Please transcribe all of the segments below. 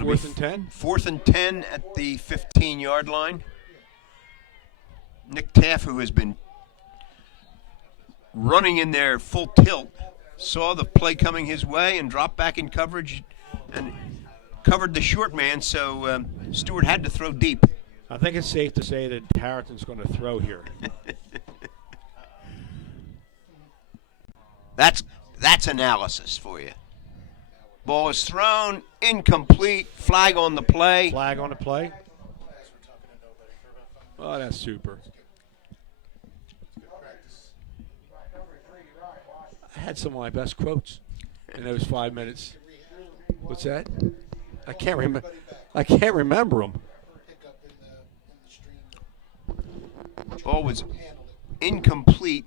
Fourth and 10? 4th and 10 at the 15-yard line. Nick Taff, who has been running in there full tilt, saw the play coming his way and dropped back in coverage and covered the short man, so Stewart had to throw deep. I think it's safe to say that Harriton's going to throw here. That's analysis for you. Ball is thrown, incomplete, flag on the play. Flag on the play. Oh, that's super. I had some of my best quotes in those 5 minutes. What's that? I can't remember them. Ball was incomplete.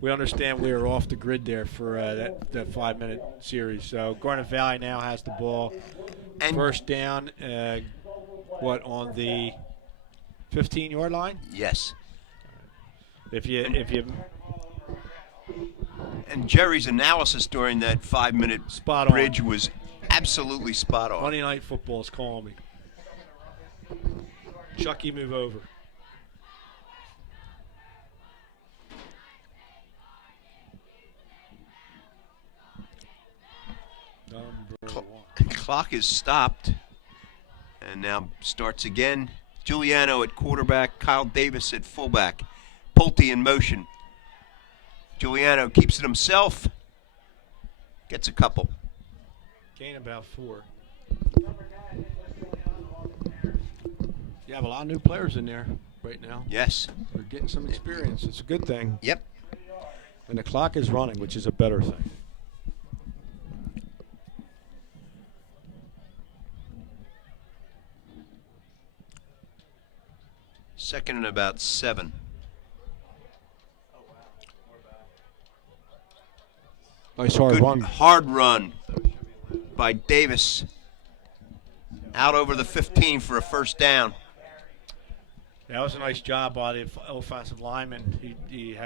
We understand we were off the grid there for that 5-minute series. So Garnet Valley now has the ball. And first down, on the 15-yard line? Yes. If you and Jerry's analysis during that 5-minute bridge was absolutely spot on. Monday Night Football is calling me. Chucky, move over. Clock is stopped and now starts again. Giuliano at quarterback, Kyle Davis at fullback. Pulte in motion. Giuliano keeps it himself, gets a couple. Gain about 4. You have a lot of new players in there right now. Yes. We're getting some experience. It's a good thing. Yep. And the clock is running, which is a better thing. Second and about 7. Nice hard run. Hard run by Davis. Out over the 15 for a first down. That was a nice job by the offensive lineman. He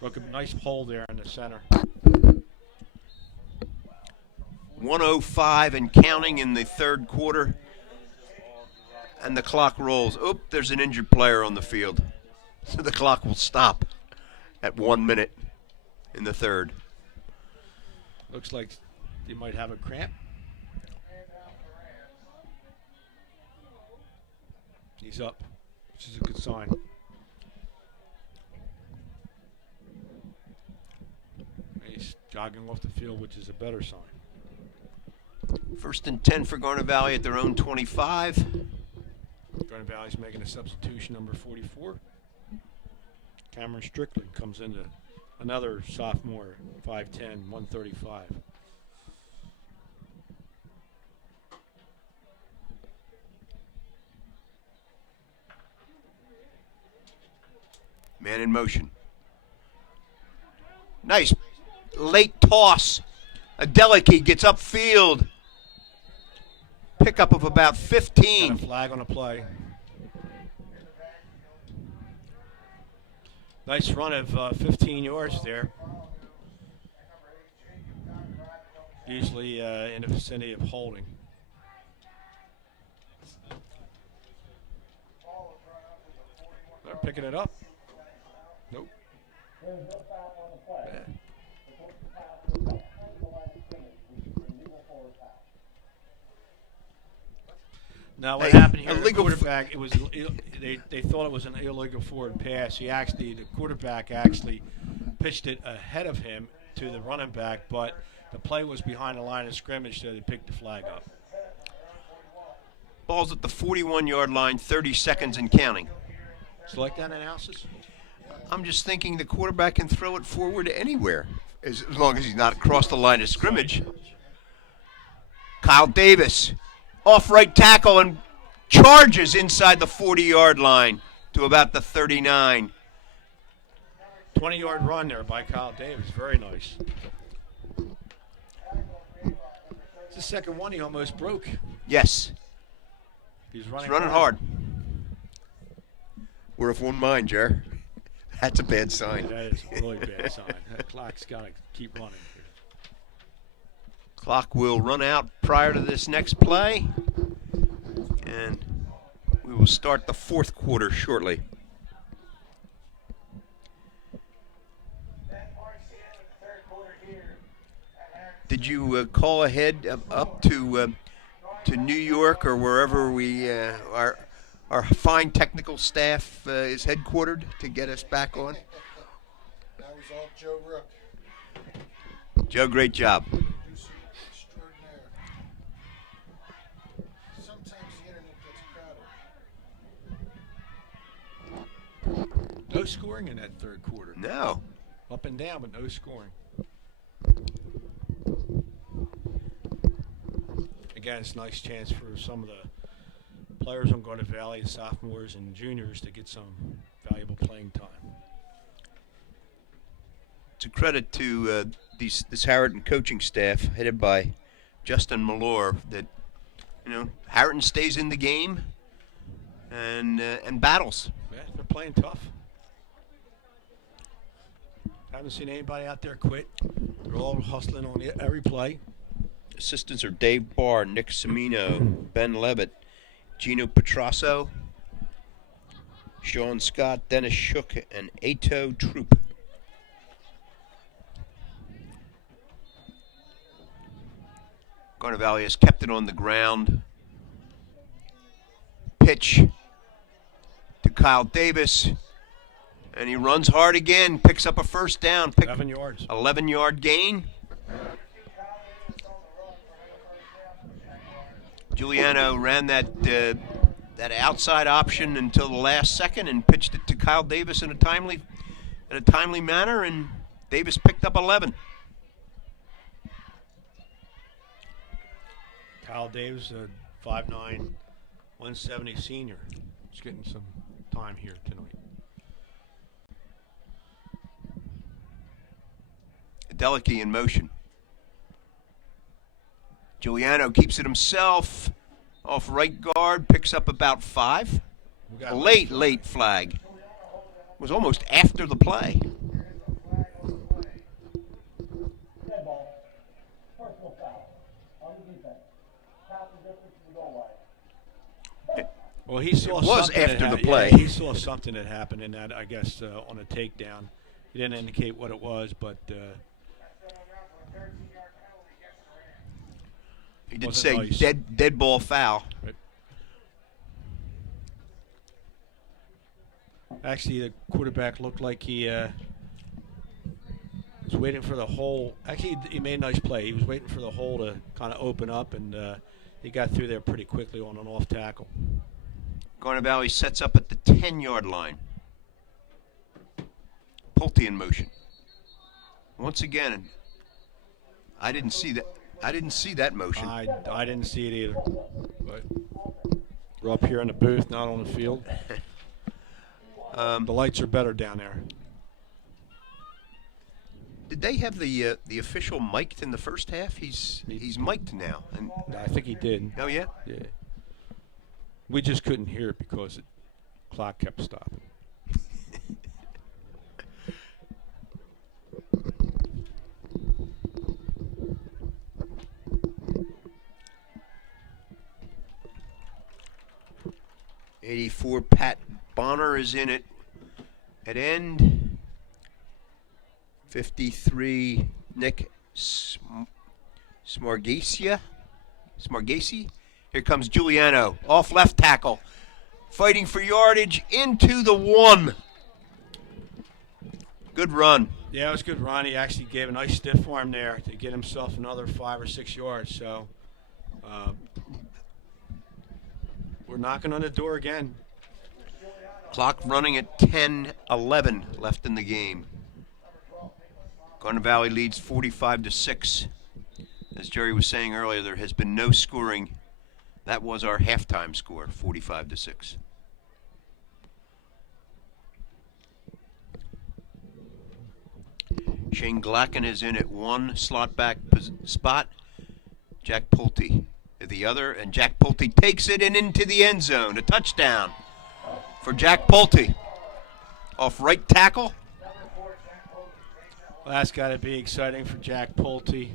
broke a nice hole there in the center. 1:05 and counting in the third quarter. And the clock rolls. Oop, there's an injured player on the field. So the clock will stop at 1 minute in the third. Looks like he might have a cramp. He's up, which is a good sign. He's jogging off the field, which is a better sign. First and 10 for Garnet Valley at their own 25. Garnet Valley's making a substitution, number 44. Cameron Strickland comes into another sophomore, 5'10", 135. Man in motion. Nice late toss. Adeleke gets upfield. Pickup of about 15. And a flag on the play. Nice run of 15 yards there. Usually in the vicinity of holding. They're picking it up. Nope. Yeah. Now what happened here? The quarterback, they thought it was an illegal forward pass. The quarterback actually pitched it ahead of him to the running back, but the play was behind the line of scrimmage, so they picked the flag up. Ball's at the 41-yard line, 30 seconds and counting. Select that analysis. I'm just thinking the quarterback can throw it forward anywhere, as long as he's not across the line of scrimmage. Kyle Davis, off right tackle and charges inside the 40-yard line to about the 39. 20-yard run there by Kyle Davis. Very nice. It's the second one he almost broke. Yes. He's running hard. We're of one mind, Jer. That's a bad sign. That is a really bad sign. That clock's got to keep running. Clock will run out prior to this next play, and we will start the fourth quarter shortly. Did you call ahead up to New York or wherever our fine technical staff is headquartered to get us back on? That was all Joe Rook. Joe, great job. Extraordinaire. Sometimes the internet gets crowded. No scoring in that third quarter. No. Up and down, but no scoring. Again, it's a nice chance for some of the players on Garnet Valley, sophomores and juniors, to get some valuable playing time. It's a credit to this Harriton coaching staff headed by Justin Malore that Harriton stays in the game and battles. Yeah, they're playing tough. Haven't seen anybody out there quit. They're all hustling on every play. Assistants are Dave Barr, Nick Semino, Ben Levitt, Gino Petrasso, Sean Scott, Dennis Shook, and Ato Troop. Garnet Valley has kept it on the ground. Pitch to Kyle Davis, and he runs hard again, picks up a first down. 11 yards. 11-yard gain. Giuliano ran that outside option until the last second and pitched it to Kyle Davis in a timely manner, and Davis picked up 11. Kyle Davis, a 5'9", 170 senior. He's getting some time here tonight. Adeleke in motion. Giuliano keeps it himself. Off right guard, picks up about 5. A late flag. It was almost after the play. Well, he saw it was something after the play. Yeah, he saw something that happened in that, I guess, on a takedown. He didn't indicate what it was, but he did say nice. dead ball foul. Right. Actually, the quarterback looked like he was waiting for the hole. Actually, he made a nice play. He was waiting for the hole to kind of open up, and he got through there pretty quickly on an off tackle. Garnet Valley sets up at the 10-yard line. Pulte in motion. Once again, I didn't see that motion. I didn't see it either. But we're up here in the booth, not on the field. The lights are better down there. Did they have the official mic'd in the first half? He's mic'd now. And I think he did. Oh yeah. Yeah. We just couldn't hear it because the clock kept stopping. '84 Pat Bonner is in it at end. 53 Nick Smargesi. Here comes Giuliano, off left tackle, fighting for yardage into the 1. Good run. Yeah, it was a good run. He actually gave a nice stiff arm there to get himself another 5 or 6 yards. So we're knocking on the door again. Clock running at 10:11 left in the game. Garnet Valley leads 45-6. As Jerry was saying earlier, there has been no scoring. That was our halftime score, 45-6. Shane Glacken is in at 1 slot back spot. Jack Pulte at the other, and Jack Pulte takes it and into the end zone. A touchdown for Jack Pulte. Off right tackle. Well, that's got to be exciting for Jack Pulte.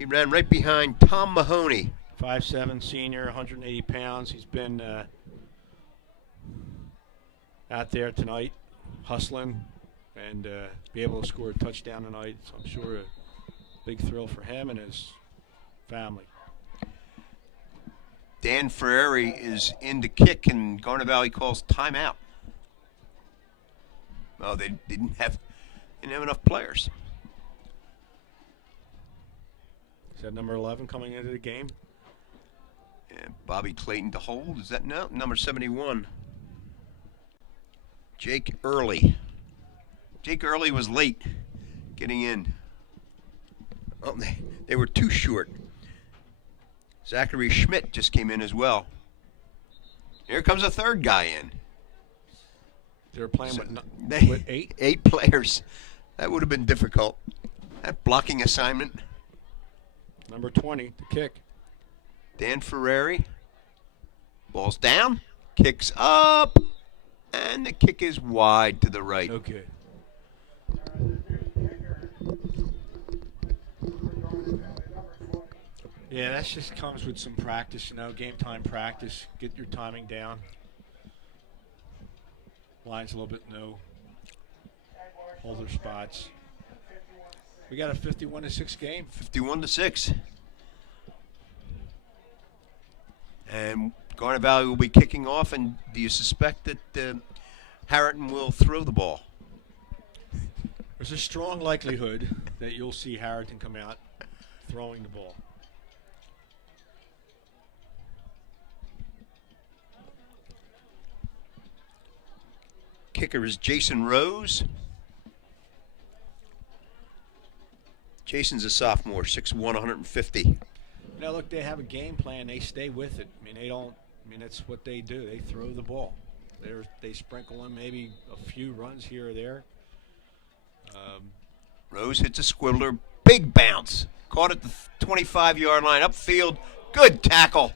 He ran right behind Tom Mahoney. 5'7" senior, 180 pounds. He's been out there tonight hustling and be able to score a touchdown tonight. So I'm sure a big thrill for him and his family. Dan Ferrari is in to kick, and Garnet Valley calls timeout. Oh, they didn't have enough players. Is that number 11 coming into the game? And Bobby Clayton to hold. Is that no? Number 71. Jake Early. Jake Early was late getting in. Oh, they were too short. Zachary Schmidt just came in as well. Here comes a third guy in. They were playing with 8? 8 players. That would have been difficult. That blocking assignment. Number 20, the kick. Dan Ferrari. Ball's down. Kicks up. And the kick is wide to the right. Okay. Yeah, that just comes with some practice, game time practice. Get your timing down. Lines a little bit no. Hold their spots. We got a 51-6 game. 51-6. And Garnet Valley will be kicking off. And do you suspect that Harriton will throw the ball? There's a strong likelihood that you'll see Harriton come out throwing the ball. Kicker is Jason Rose. Jason's a sophomore, 6'1", 150. Look, they have a game plan. They stay with it. They don't. That's what they do. They throw the ball. They sprinkle in maybe a few runs here or there. Rose hits a squibbler. Big bounce. Caught at the 25-yard line. Upfield. Good tackle.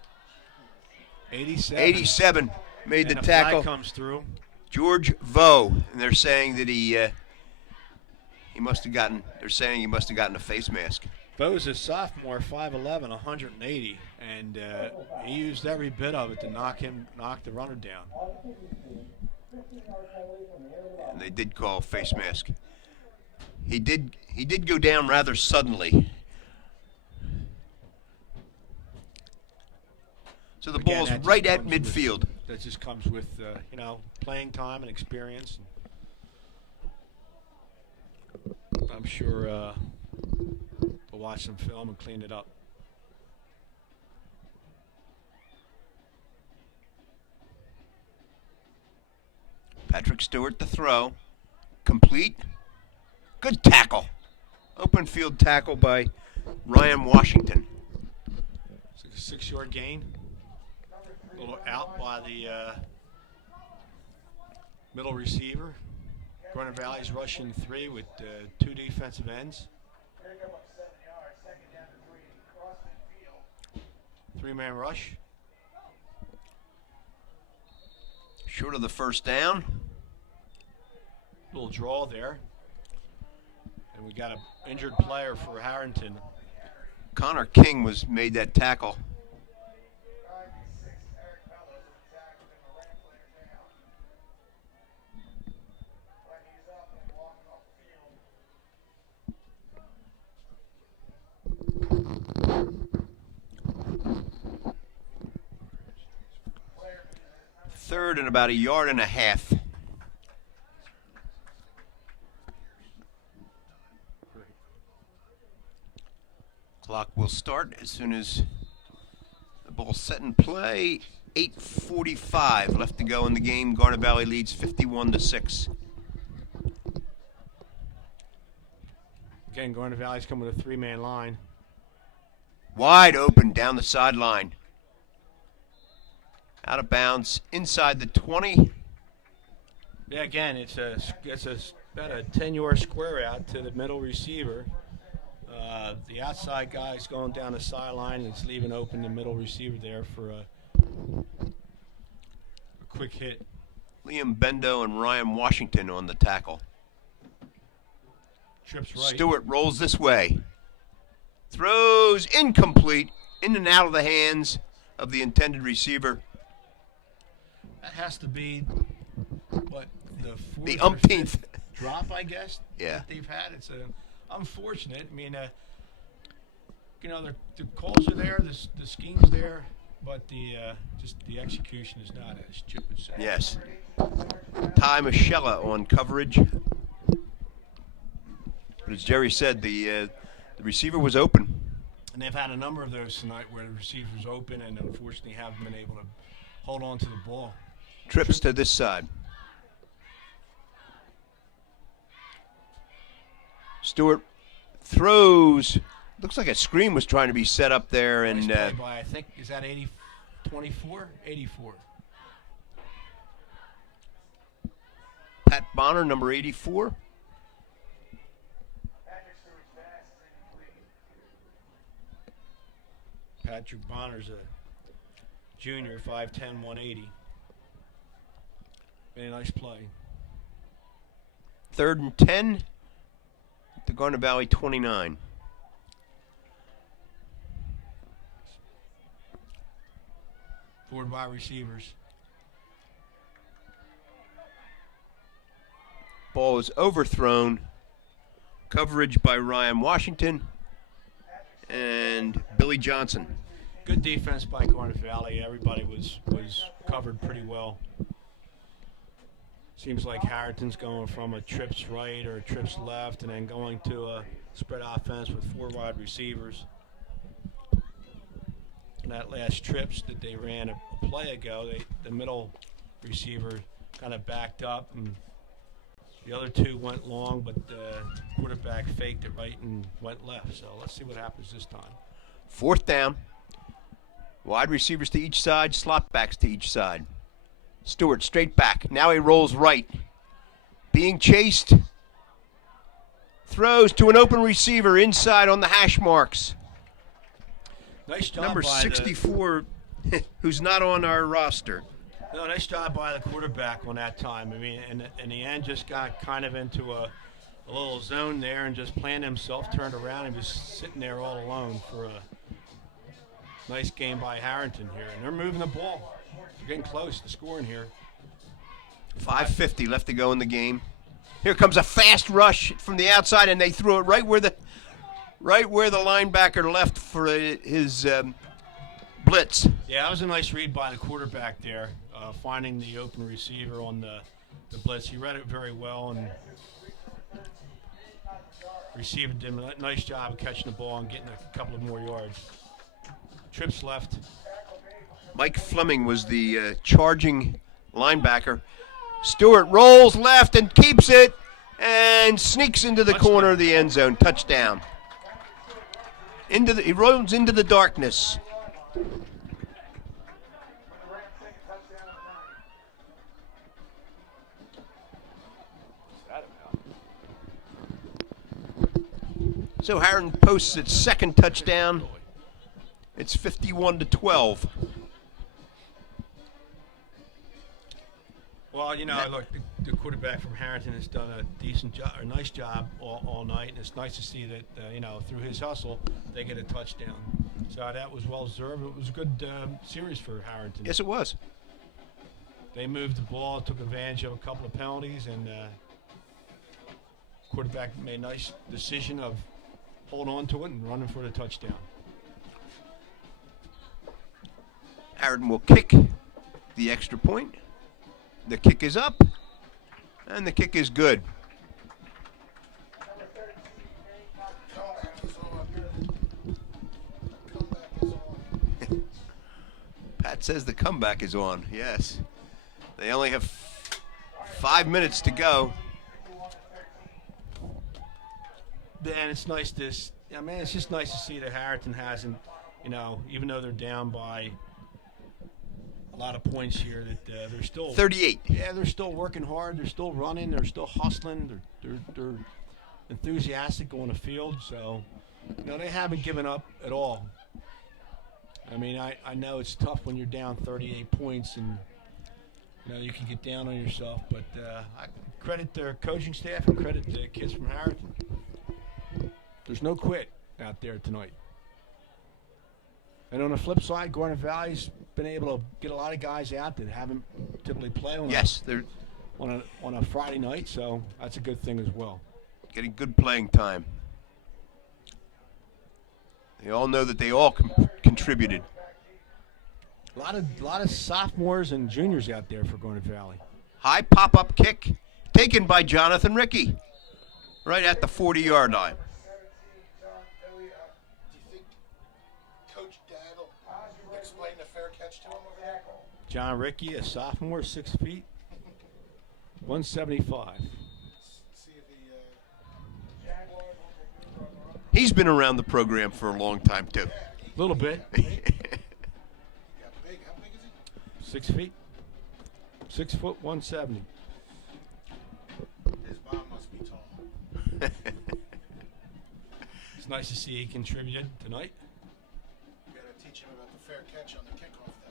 87 made and the tackle. Flag comes through. George Vo, and they're saying that he must have gotten. They're saying he must have gotten a face mask. Vo's a sophomore, 5'11", 180, and he used every bit of it to knock the runner down. And they did call face mask. He did go down rather suddenly. So the ball's right at midfield. That just comes with playing time and experience. I'm sure we'll watch some film and clean it up. Patrick Stewart the throw. Complete. Good tackle. Open field tackle by Ryan Washington. It's a 6-yard gain. A little out by the middle receiver. Garnet Valley's rushing 3 with 2 defensive ends. 3-man rush. Short of the first down. Little draw there. And we got an injured player for Harriton. Connor King made that tackle. Third and about 1.5 yards. Clock will start as soon as the ball's set in play. 8:45 left to go in the game. Garnet Valley leads 51-6. Again, Garnet Valley's coming with a 3-man line. Wide open down the sideline. Out of bounds inside the 20. Yeah, again, it's about a 10-yard square out to the middle receiver. The outside guy's going down the sideline, and it's leaving open the middle receiver there for a quick hit. Liam Bendo and Ryan Washington on the tackle. Trips right. Stewart rolls this way. Throws incomplete, in and out of the hands of the intended receiver. That has to be what the fourth The or umpteenth fifth drop, I guess. Yeah. That they've had. It's unfortunate. I mean, the calls are there, the scheme's there, but just the execution is not, as Chip would say. Yes. Ty Michella on coverage. But as Jerry said, the receiver was open. And they've had a number of those tonight where the receiver's open and unfortunately haven't been able to hold on to the ball. Trips to this side. Stewart throws. Looks like a screen was trying to be set up there. And Nice play by, I think, is that 24? 84. Pat Bonner, number 84. Patrick Bonner's a junior, 5'10", 180. Very nice play. 3rd and 10 at the Garnet Valley 29. Forward wide receivers. Ball is overthrown. Coverage by Ryan Washington and Billy Johnson. Good defense by Garnet Valley. Everybody was covered pretty well. Seems like Harriton's going from a trips right or a trips left and then going to a spread offense with 4 wide receivers. And that last trips that they ran a play ago, the middle receiver kind of backed up and the other 2 went long, but the quarterback faked it right and went left. So let's see what happens this time. 4th down. Wide receivers to each side, slot backs to each side. Stewart straight back. Now he rolls right. Being chased. Throws to an open receiver inside on the hash marks. Nice job Number by 64, who's not on our roster. No, nice job by the quarterback on that time. I mean, in the end, just got kind of into a little zone there and just planned himself, turned around, and was sitting there all alone for a nice game by Harriton here. And they're moving the ball. They're getting close to scoring here. 5:50 left to go in the game. Here comes a fast rush from the outside, and they threw it right where the linebacker left for his blitz. Yeah, that was a nice read by the quarterback there, finding the open receiver on the blitz. He read it very well, and receiver did a nice job of catching the ball and getting a couple of more yards. Trips left. Mike Fleming was the charging linebacker. Stewart rolls left and keeps it and sneaks into the corner of the end zone. Touchdown. He rolls into the darkness. So Harriton posts its 2nd touchdown. It's 51-12. Well, look, the quarterback from Harriton has done a decent job, or nice job all night, and it's nice to see that, through his hustle, they get a touchdown. So that was well deserved. It was a good series for Harriton. Yes, it was. They moved the ball, took advantage of a couple of penalties, and quarterback made a nice decision of holding on to it and running for the touchdown. Harriton will kick the extra point. The kick is up, and the kick is good. Pat says the comeback is on. Yes. They only have 5 minutes to go. And it's nice it's just nice to see that Harriton hasn't, even though they're down by a lot of points here, that they're still 38. Yeah, they're still working hard. They're still running. They're still hustling. They're enthusiastic on the field. So, they haven't given up at all. I mean, I know it's tough when you're down 38 points and you can get down on yourself. But I credit their coaching staff and credit the kids from Harriton. There's no quit out there tonight. And on the flip side, Garnet Valley's been able to get a lot of guys out that haven't typically played on, Yes, they're on a Friday night, so that's a good thing as well. getting good playing time. They all know that they all contributed. A lot of sophomores and juniors out there for Garnet Valley. High pop-up kick taken by Jonathan Rickey right at the 40-yard line. Do you think Coach Dad will explain the fair catch to him over there? John Rickey, a sophomore, 6 feet, 175. See if he. He's been around the program for a long time, too. A little bit. He got big. How big is he? 6 feet. 6 foot, 170. His mom must be tall. It's nice to see he contributed tonight. You got to teach him about the fair catch on the kickoff, though.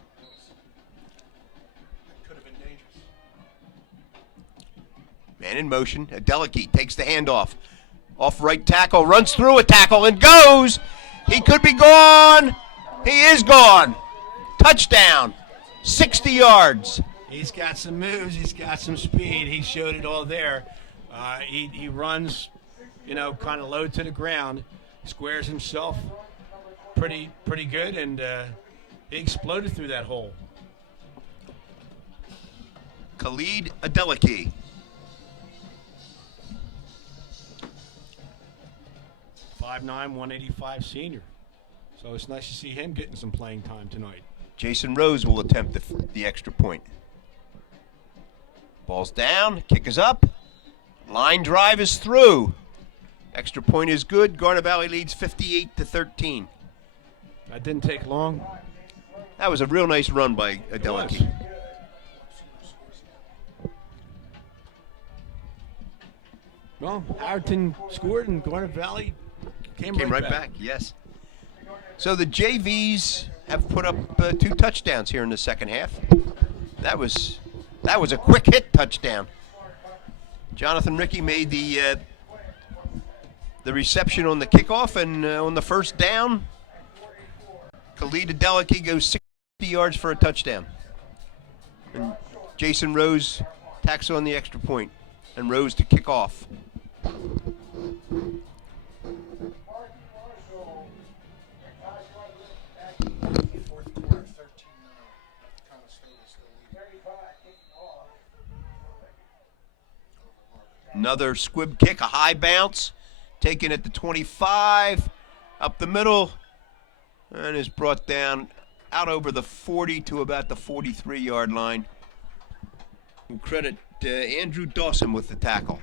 That could have been dangerous. Man in motion. Adeleke takes the handoff. Off right tackle, runs through a tackle and goes. He could be gone. He is gone. Touchdown. 60 yards. He's got some moves. He's got some speed. He showed it all there. He runs, kind of low to the ground, squares himself pretty good, and he exploded through that hole. Khalid Adeleke. .59", 185 senior. So it's nice to see him getting some playing time tonight. Jason Rose will attempt the extra point. Ball's down, kick is up, line drive is through. Extra point is good. Garnet Valley leads 58-13. That didn't take long. That was a real nice run by Adeleke. Well, Harriton scored and Garnet Valley came right back. Yes. So the JVs have put up 2 touchdowns here in the second half. That was a quick hit touchdown. Jonathan Rickey made the reception on the kickoff, and on the first down, Khalid Adeleke goes 60 yards for a touchdown. And Jason Rose tacks on the extra point, and Rose to kick off. Fourth quarter, 13-9. Conestoga still leading. Another squib kick, a high bounce, taken at the 25, up the middle, and is brought down out over the 40 to about the 43-yard line. We'll credit Andrew Dawson with the tackle.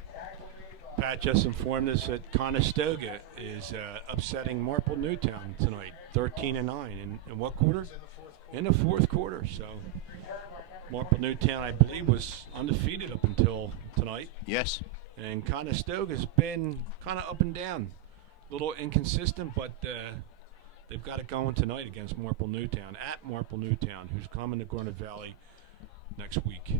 Pat just informed us that Conestoga is upsetting Marple Newtown tonight, 13-9. In what quarter? In the fourth quarter. So Marple Newtown, I believe, was undefeated up until tonight. Yes. And Conestoga's been kind of up and down, a little inconsistent, but they've got it going tonight against Marple Newtown, at Marple Newtown, who's coming to Garnet Valley next week.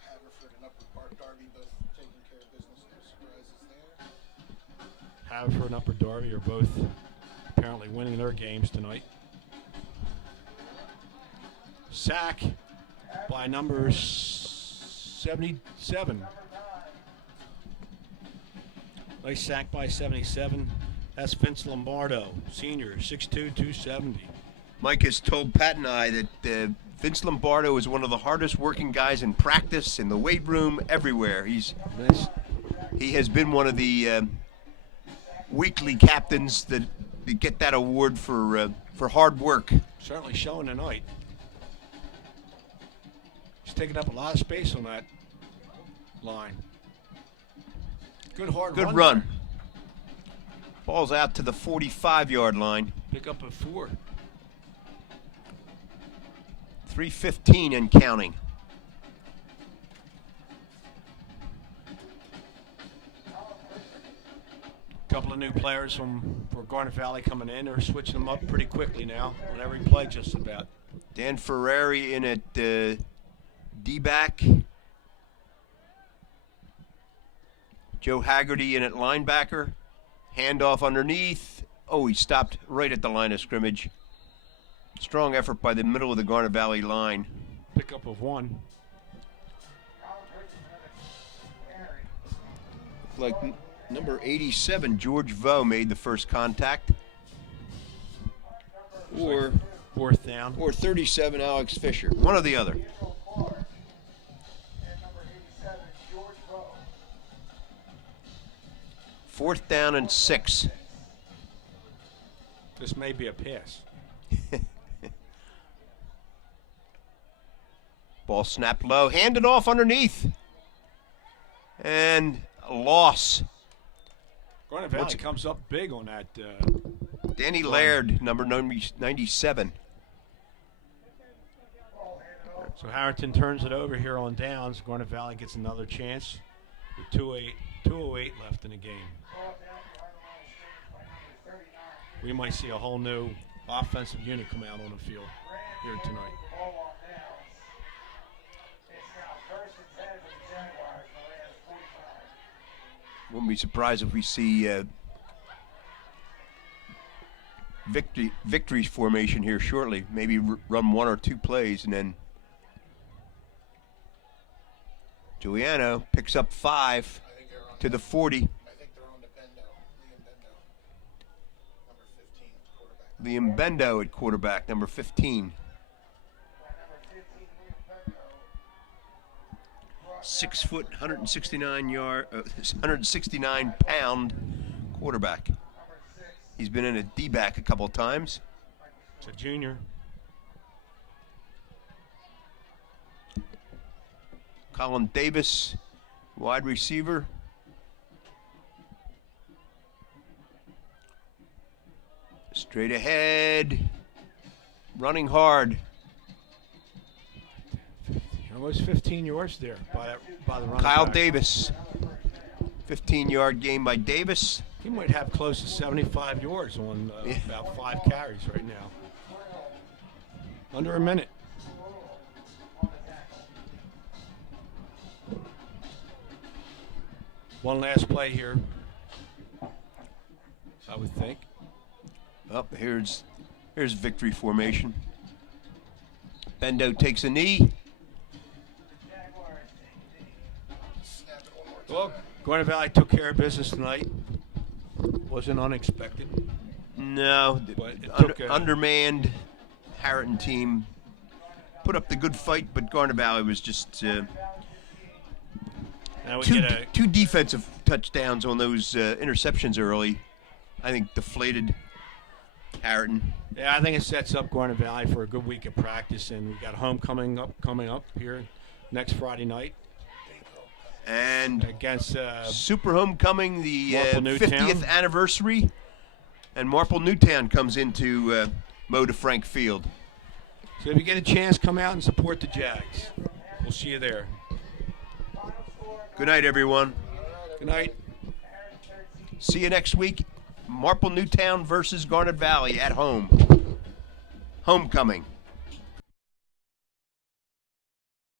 Haverford and Upper Park Darby both taking care of business. No surprises there. Haverford and Upper Darby are both apparently winning their games tonight. Sack by number 77. Nice sack by 77. That's Vince Lombardo, senior, 6'2", 270. Mike has told Pat and I that Vince Lombardo is one of the hardest working guys in practice, in the weight room, everywhere. He has been one of the weekly captains that get that award for hard work. Certainly showing tonight. He's taking up a lot of space on that line. Good hard Good run. Ball's out to the 45-yard line. Pick up a 4. 3:15 and counting. Couple of new players for Garnet Valley coming in. They're switching them up pretty quickly now on every play just about. Dan Ferrari in at D-back. Joe Haggerty in at linebacker. Handoff underneath. Oh, he stopped right at the line of scrimmage. Strong effort by the middle of the Garnet Valley line. Pickup of 1. Like number 87, George Vo, made the first contact. Or 4th down. or 37, Alex Fisher. One or the other. Fourth down and 6. This may be a pass. Ball snapped low, handed off underneath. And a loss. Garnet Valley comes up big on that. Danny Laird, number 97. So Harriton turns it over here on downs. Garnet Valley gets another chance with 2:08 left in the game. We might see a whole new offensive unit come out on the field here tonight. Wouldn't be surprised if we see victory formation here shortly. Maybe run 1 or 2 plays, and then Giuliano picks up 5 to the 40. I think they're on the Bendo. Liam Bendo, number 15, quarterback. Liam Bendo at quarterback, number 15. 6 foot, 169 pound quarterback. He's been in a D-back a couple of times. It's a junior. Colin Davis, wide receiver. Straight ahead, running hard. Almost 15 yards there by the running Kyle back. Davis, 15-yard game by Davis. He might have close to 75 yards on about 5 carries right now. Under a minute. One last play here, I would think. Up here's victory formation. Bendo takes a knee. Well, Garnet Valley took care of business tonight. Wasn't unexpected. No, But it the took a- undermanned Harriton team put up the good fight, but Garnet Valley was just Now we two, get a two defensive touchdowns on those interceptions early. I think deflated Harriton. Yeah, I think it sets up Garnet Valley for a good week of practice, and we got homecoming coming up here next Friday night And against Super Homecoming, the Marple Newtown. 50th anniversary, and Marple Newtown comes into Mo DeFrank Field. So if you get a chance, come out and support the Jags. We'll see you there. Good night, everyone. Good night. See you next week. Marple Newtown versus Garnet Valley at home. Homecoming.